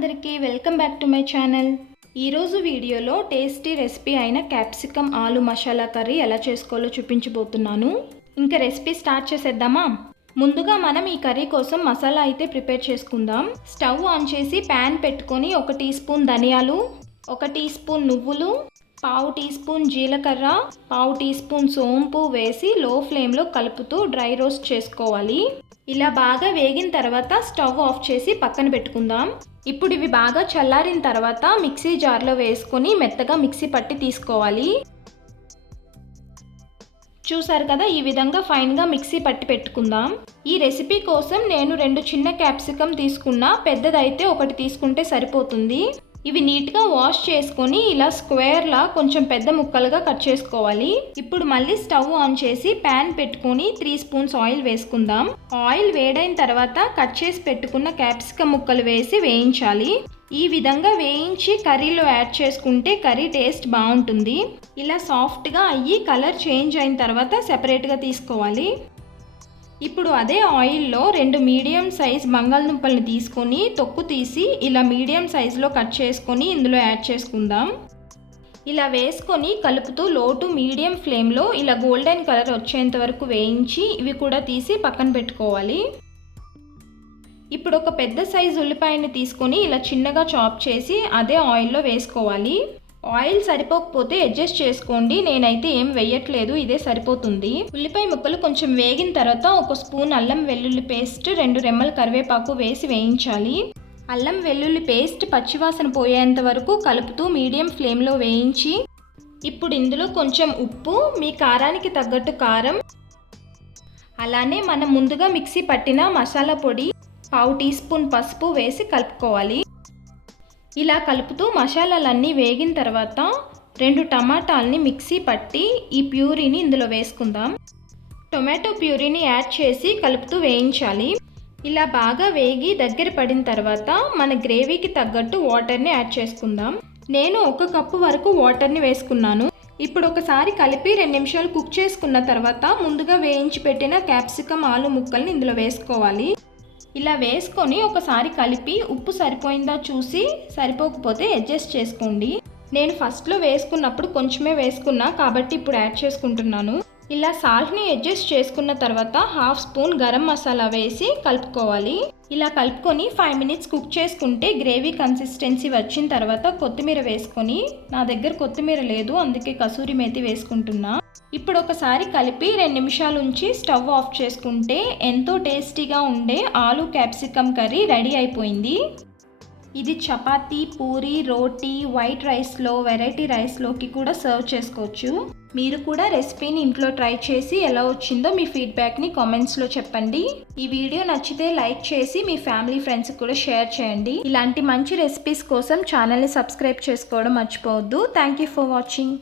అందరికీ welcome back to my channel. ఈరోజు వీడియోలో టేస్టీ రెసిపీ అయిన క్యాప్సికమ్ ఆలు మసాలా కర్రీ ఎలా చేసుకోవాలో చూపించబోతున్నాను. ఇంకా రెసిపీ స్టార్ట్ చేసేద్దామా? ముందుగా మనం ఈ కర్రీ కోసం మసాలా అయితే ప్రిపేర్ చేసుకుందాం. స్టవ్ ఆన్ చేసి ప్యాన్ పెట్టుకొని 1 టీ స్పూన్ ధనియాలు, 1 టీ స్పూన్ నువ్వులు, 1/2 టీ స్పూన్ జీలకర్ర, 1/2 టీ స్పూన్ సోంపు వేసి లో ఫ్లేమ్లో కలుపుతూ డ్రై రోస్ట్ చేసుకోవాలి. ఇలా బాగా వేగిన తర్వాత స్టవ్ ఆఫ్ చేసి పక్కన పెట్టుకుందాం. ఇప్పుడు ఇవి బాగా చల్లారిన తర్వాత మిక్సీ జార్లో వేసుకొని మెత్తగా మిక్సీ పట్టి తీసుకోవాలి. చూసారు కదా, ఈ విధంగా ఫైన్గా మిక్సీ పట్టి పెట్టుకుందాం. ఈ రెసిపీ కోసం నేను 2 చిన్న క్యాప్సికమ్ తీసుకున్నా, పెద్దదైతే 1 తీసుకుంటే సరిపోతుంది. ఇవి నీట్గా వాష్ చేసుకొని ఇలా స్క్వేర్లా కొంచెం పెద్ద ముక్కలుగా కట్ చేసుకోవాలి. ఇప్పుడు మళ్ళీ స్టవ్ ఆన్ చేసి ప్యాన్ పెట్టుకొని 3 స్పూన్స్ ఆయిల్ వేసుకుందాం. ఆయిల్ వేడైన తర్వాత కట్ చేసి పెట్టుకున్న క్యాప్సికమ్ ముక్కలు వేసి వేయించాలి. ఈ విధంగా వేయించి కర్రీలో యాడ్ చేసుకుంటే కర్రీ టేస్ట్ బాగుంటుంది. ఇలా సాఫ్ట్గా అయ్యి కలర్ చేంజ్ అయిన తర్వాత సెపరేట్గా తీసుకోవాలి. ఇప్పుడు అదే ఆయిల్లో 2 మీడియం సైజ్ బంగాళదుంపల్ని తీసుకొని తొక్కు తీసి ఇలా మీడియం సైజులో కట్ చేసుకొని ఇందులో యాడ్ చేసుకుందాం. ఇలా వేసుకొని కలుపుతూ లో టు మీడియం ఫ్లేమ్లో ఇలా గోల్డెన్ కలర్ వచ్చేంత వరకు వేయించి ఇవి కూడా తీసి పక్కన పెట్టుకోవాలి. ఇప్పుడు ఒక పెద్ద సైజు ఉల్లిపాయని తీసుకొని ఇలా చిన్నగా చాప్ చేసి అదే ఆయిల్లో వేసుకోవాలి. ఆయిల్ సరిపోకపోతే అడ్జస్ట్ చేసుకోండి, నేనైతే ఏం వేయట్లేదు, ఇదే సరిపోతుంది. ఉల్లిపాయ ముక్కలు కొంచెం వేగిన తర్వాత 1 స్పూన్ అల్లం వెల్లుల్లి పేస్ట్, 2 రెమ్మల కరివేపాకు వేసి వేయించాలి. అల్లం వెల్లుల్లి పేస్ట్ పచ్చివాసన పోయేంత వరకు కలుపుతూ మీడియం ఫ్లేమ్లో వేయించి ఇప్పుడు ఇందులో కొంచెం ఉప్పు, మీ కారానికి తగ్గట్టు కారం, అలానే మనం ముందుగా మిక్సీ పట్టిన మసాలా పొడి 1/2 టీ స్పూన్ పసుపు వేసి కలుపుకోవాలి. ఇలా కలుపుతూ మసాలాలన్నీ వేగిన తర్వాత 2 టమాటాలని మిక్సీ పట్టి ఈ ప్యూరీని ఇందులో వేసుకుందాం. టొమాటో ప్యూరీని యాడ్ చేసి కలుపుతూ వేయించాలి. ఇలా బాగా వేగి దగ్గర పడిన తర్వాత మన గ్రేవీకి తగ్గట్టు వాటర్ని యాడ్ చేసుకుందాం. నేను 1 కప్పు వరకు వాటర్ని వేసుకున్నాను. ఇప్పుడు ఒకసారి కలిపి 2 నిమిషాలు కుక్ చేసుకున్న తర్వాత ముందుగా వేయించి పెట్టిన క్యాప్సికమ్ ఆలు ముక్కల్ని ఇందులో వేసుకోవాలి. ఇలా వేసుకొని ఒకసారి కలిపి ఉప్పు సరిపోయిందా చూసి, సరిపోకపోతే అడ్జస్ట్ చేసుకోండి. నేను ఫస్ట్లో వేసుకున్నప్పుడు కొంచెమే వేసుకున్నా కాబట్టి ఇప్పుడు యాడ్ చేసుకుంటున్నాను. ఇలా సాల్ట్ని అడ్జస్ట్ చేసుకున్న తర్వాత 1/2 స్పూన్ గరం మసాలా వేసి కలుపుకోవాలి. ఇలా కలుపుకొని 5 మినిట్స్ కుక్ చేసుకుంటే గ్రేవీ కన్సిస్టెన్సీ వచ్చిన తర్వాత కొత్తిమీర వేసుకొని, నా దగ్గర కొత్తిమీర లేదు అందుకే కసూరి మేతి వేసుకుంటున్నా. ఇప్పుడు ఒకసారి కలిపి 2 నిమిషాలు ఉంచి స్టవ్ ఆఫ్ చేసుకుంటే ఎంతో టేస్టీగా ఉండే ఆలు క్యాప్సికమ్ కర్రీ రెడీ అయిపోయింది. ఇది చపాతీ, పూరి, రోటీ, వైట్ రైస్లో, వెరైటీ రైస్లోకి కూడా సర్వ్ చేసుకోవచ్చు. మీరు కూడా రెసిపీని ఇంట్లో ట్రై చేసి ఎలా వచ్చిందో మీ ఫీడ్బ్యాక్ని కామెంట్స్లో చెప్పండి. ఈ వీడియో నచ్చితే లైక్ చేసి మీ ఫ్యామిలీ ఫ్రెండ్స్కి కూడా షేర్ చేయండి. ఇలాంటి మంచి రెసిపీస్ కోసం ఛానల్ని సబ్స్క్రైబ్ చేసుకోవడం మర్చిపోవద్దు. Thank you for watching.